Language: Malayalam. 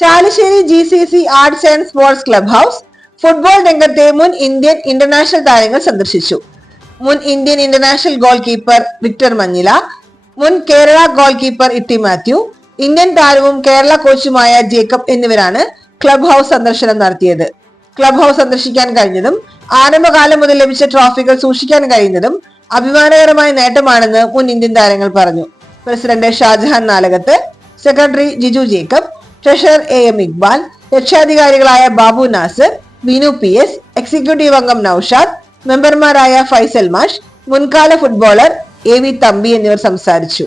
Chalissery GCC arts and sports club house football രംഗത്തെ മുൻ ഇന്ത്യൻ ഇന്റർനാഷണൽ താരങ്ങൾ സന്ദർശിച്ചു. മുൻ Indian international goal keeper Victor Manjila, മുൻ കേരള ഗോൾ കീപ്പർ ഇട്ടി മാത്യു, ഇന്ത്യൻ താരവും കേരള കോച്ചുമായ ജേക്കബ് എന്നിവരാണ് ക്ലബ് ഹൗസ് സന്ദർശനം നടത്തിയത്. ക്ലബ് ഹൗസ് സന്ദർശിക്കാൻ കഴിഞ്ഞതും ആരംഭകാലം മുതൽ ലഭിച്ച ട്രോഫികൾ സൂക്ഷിക്കാൻ കഴിയുന്നതും അഭിമാനകരമായ നേട്ടമാണെന്ന് മുൻ ഇന്ത്യൻ താരങ്ങൾ പറഞ്ഞു. President Shah Jahan Nalakath, secretary Jiju Jacob, treasurer AM Iqbal, രക്ഷാധികാരികളായ Babu Nasar, Vinu PS, executive അംഗം നൌഷാദ്, മെമ്പർമാരായ ഫൈസൽ മാഷ്, മുൻകാല ഫുട്ബോളർ AV തമ്പി എന്നിവർ സംസാരിച്ചു.